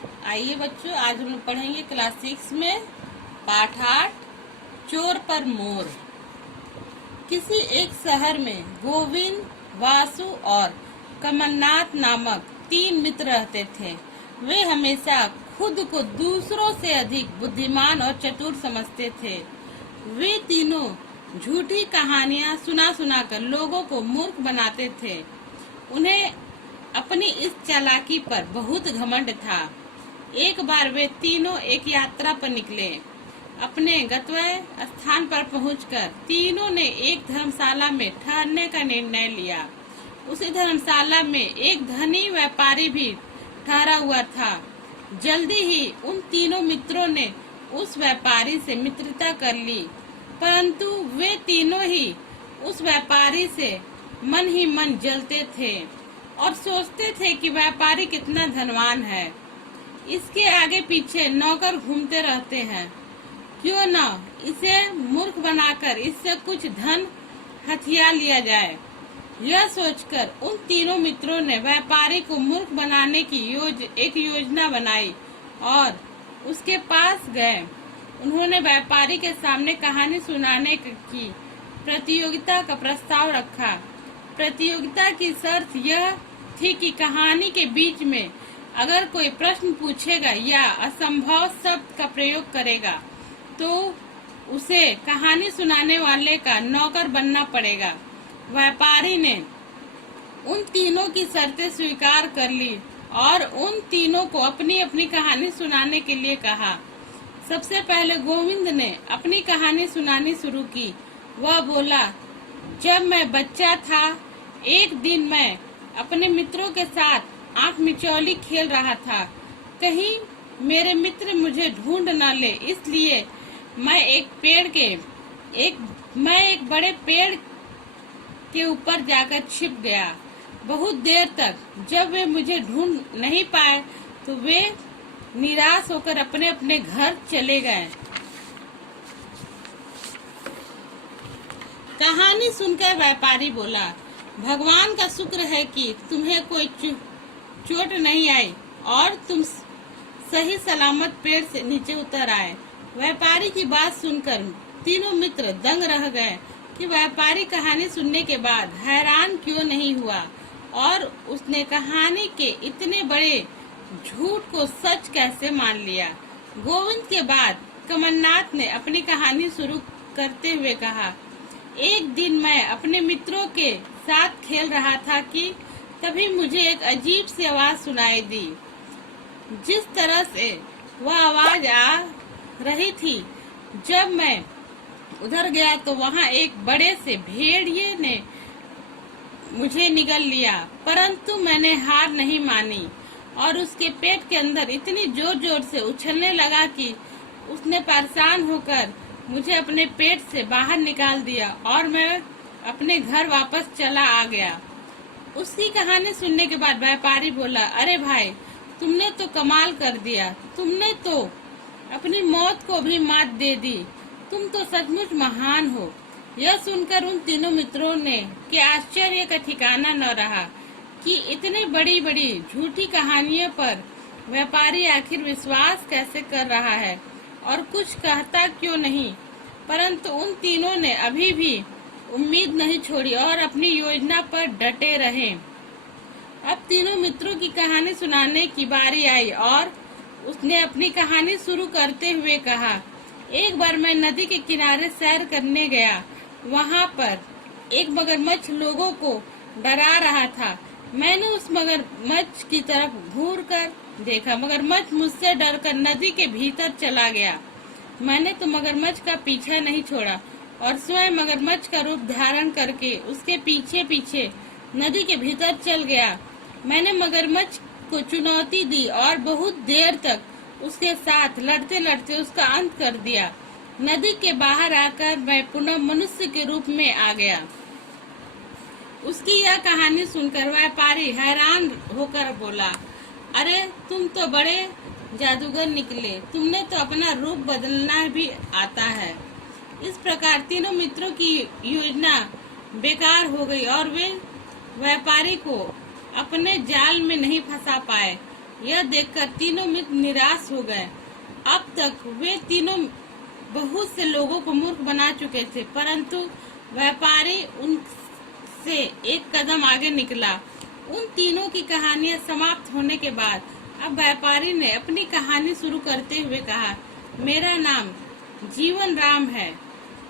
आइए बच्चों, आज हम लोग पढ़ेंगे क्लास 6 में पाठ 8 चोर पर मोर। किसी एक शहर में गोविंद, वासु और कमलनाथ नामक 3 मित्र रहते थे। वे हमेशा खुद को दूसरों से अधिक बुद्धिमान और चतुर समझते थे। वे तीनों झूठी कहानियां सुना सुना कर लोगों को मूर्ख बनाते थे। उन्हें अपनी इस चालाकी पर बहुत घमंड था। एक बार वे तीनों एक यात्रा पर निकले। अपने गंतव्य स्थान पर पहुंचकर तीनों ने एक धर्मशाला में ठहरने का निर्णय लिया। उसी धर्मशाला में एक धनी व्यापारी भी ठहरा हुआ था। जल्दी ही उन तीनों मित्रों ने उस व्यापारी से मित्रता कर ली, परंतु वे तीनों ही उस व्यापारी से मन ही मन जलते थे और सोचते थे कि व्यापारी कितना धनवान है। इसके आगे पीछे नौकर घूमते रहते हैं, क्यों न इसे मूर्ख बनाकर इससे कुछ धन हथिया लिया जाए। यह सोचकर उन तीनों मित्रों ने व्यापारी को मूर्ख बनाने की एक योजना बनाई और उसके पास गए। उन्होंने व्यापारी के सामने कहानी सुनाने की प्रतियोगिता का प्रस्ताव रखा। प्रतियोगिता की शर्त यह थी कि कहानी के बीच में अगर कोई प्रश्न पूछेगा या असंभव शब्द का प्रयोग करेगा तो उसे कहानी सुनाने वाले का नौकर बनना पड़ेगा। व्यापारी ने उन तीनों की शर्तें स्वीकार कर ली और उन तीनों को अपनी अपनी कहानी सुनाने के लिए कहा। सबसे पहले गोविंद ने अपनी कहानी सुनानी शुरू की। वह बोला, जब मैं बच्चा था, एक दिन मैं अपने मित्रों के साथ आंख मिचौली खेल रहा था। कहीं मेरे मित्र मुझे ढूंढ न ले, इसलिए मैं एक बड़े पेड़ के ऊपर जाकर छिप गया। बहुत देर तक जब वे मुझे ढूंढ नहीं पाए तो वे निराश होकर अपने अपने घर चले गए। कहानी सुनकर व्यापारी बोला, भगवान का शुक्र है कि तुम्हें कोई चोट नहीं आई और तुम सही सलामत पेड़ से नीचे उतर आए। व्यापारी की बात सुनकर तीनों मित्र दंग रह गए कि व्यापारी कहानी सुनने के बाद हैरान क्यों नहीं हुआ और उसने कहानी के इतने बड़े झूठ को सच कैसे मान लिया। गोविंद के बाद कमलनाथ ने अपनी कहानी शुरू करते हुए कहा, एक दिन मैं अपने मित्रों के साथ खेल रहा था कि तभी मुझे एक अजीब सी आवाज सुनाई दी। जिस तरह से वह आवाज आ रही थी, जब मैं उधर गया तो वहाँ एक बड़े से भेड़िए ने मुझे निगल लिया, परंतु मैंने हार नहीं मानी और उसके पेट के अंदर इतनी जोर जोर से उछलने लगा कि उसने परेशान होकर मुझे अपने पेट से बाहर निकाल दिया और मैं अपने घर वापस चला आ गया। उसकी कहानी सुनने के बाद व्यापारी बोला, अरे भाई, तुमने तो कमाल कर दिया। तुमने तो अपनी मौत को भी मात दे दी। तुम तो सचमुच महान हो। यह सुनकर उन तीनों मित्रों ने के आश्चर्य का ठिकाना न रहा कि इतनी बड़ी बड़ी झूठी कहानियों पर व्यापारी आखिर विश्वास कैसे कर रहा है और कुछ कहता क्यों नहीं। परंतु उन तीनों ने अभी भी उम्मीद नहीं छोड़ी और अपनी योजना पर डटे रहे। अब तीनों मित्रों की कहानी सुनाने की बारी आई और उसने अपनी कहानी शुरू करते हुए कहा, एक बार मैं नदी के किनारे सैर करने गया। वहाँ पर एक मगरमच्छ लोगों को डरा रहा था। मैंने उस मगरमच्छ की तरफ घूर कर देखा। मगरमच्छ मुझसे डरकर नदी के भीतर चला गया। मैंने तो मगरमच्छ का पीछा नहीं छोड़ा और स्वयं मगरमच्छ का रूप धारण करके उसके पीछे पीछे नदी के भीतर चल गया। मैंने मगरमच्छ को चुनौती दी और बहुत देर तक उसके साथ लड़ते लड़ते उसका अंत कर दिया। नदी के बाहर आकर मैं पुनः मनुष्य के रूप में आ गया। उसकी यह कहानी सुनकर व्यापारी हैरान होकर बोला, अरे तुम तो बड़े जादूगर निकले। तुमने तो अपना रूप बदलना भी आता है। इस प्रकार तीनों मित्रों की योजना बेकार हो गई और वे व्यापारी को अपने जाल में नहीं फंसा पाए। यह देखकर तीनों मित्र निराश हो गए। अब तक वे तीनों बहुत से लोगों को मूर्ख बना चुके थे, परंतु व्यापारी उनसे एक कदम आगे निकला। उन तीनों की कहानियां समाप्त होने के बाद अब व्यापारी ने अपनी कहानी शुरू करते हुए कहा, मेरा नाम जीवन राम है।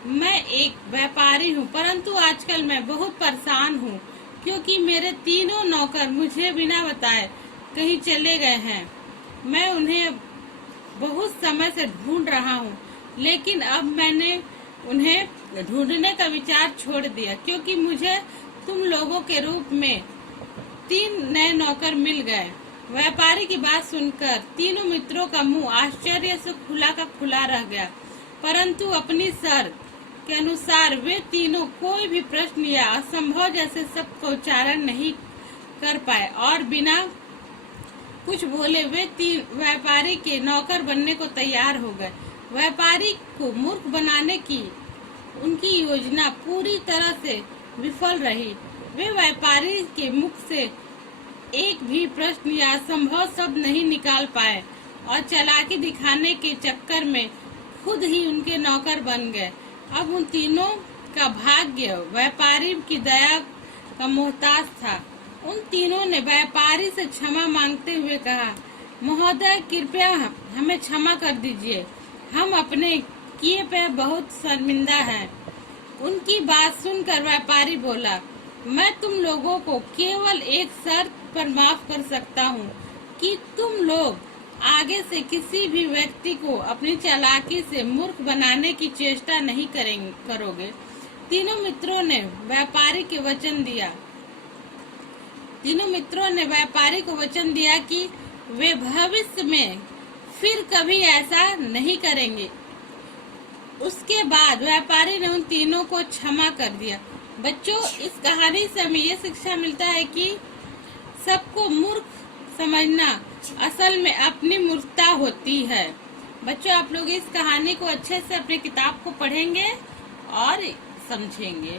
मैं एक व्यापारी हूँ, परंतु आजकल मैं बहुत परेशान हूँ क्योंकि मेरे तीनों नौकर मुझे बिना बताए कहीं चले गए हैं। मैं उन्हें बहुत समय से ढूंढ रहा हूँ, लेकिन अब मैंने उन्हें ढूंढने का विचार छोड़ दिया क्योंकि मुझे तुम लोगों के रूप में 3 नए नौकर मिल गए। व्यापारी की बात सुनकर तीनों मित्रों का मुंह आश्चर्य से खुला का खुला रह गया, परंतु अपनी शर्त के अनुसार वे तीनों कोई भी प्रश्न या असंभव जैसे शब्द का उच्चारण नहीं कर पाए और बिना कुछ बोले वे 3 व्यापारी के नौकर बनने को तैयार हो गए। व्यापारी को मूर्ख बनाने की उनकी योजना पूरी तरह से विफल रही। वे व्यापारी के मुख से एक भी प्रश्न या असंभव शब्द नहीं निकाल पाए और चालाकी दिखाने के चक्कर में खुद ही उनके नौकर बन गए। अब उन तीनों का भाग्य व्यापारी की दया का मोहताज था। उन तीनों ने व्यापारी से क्षमा मांगते हुए कहा, महोदय कृपया हमें क्षमा कर दीजिए, हम अपने किए पे बहुत शर्मिंदा हैं। उनकी बात सुनकर व्यापारी बोला, मैं तुम लोगों को केवल एक शर्त पर माफ कर सकता हूँ कि तुम लोग आगे से किसी भी व्यक्ति को अपनी चालाकी से मूर्ख बनाने की चेष्टा नहीं करोगे। तीनों मित्रों ने व्यापारी को वचन दिया कि वे भविष्य में फिर कभी ऐसा नहीं करेंगे। उसके बाद व्यापारी ने उन तीनों को क्षमा कर दिया। बच्चों, इस कहानी से हमें ये शिक्षा मिलता है कि सबको मूर्ख समझना असल में अपनी मूर्खता होती है। बच्चों, आप लोग इस कहानी को अच्छे से अपनी किताब को पढ़ेंगे और समझेंगे।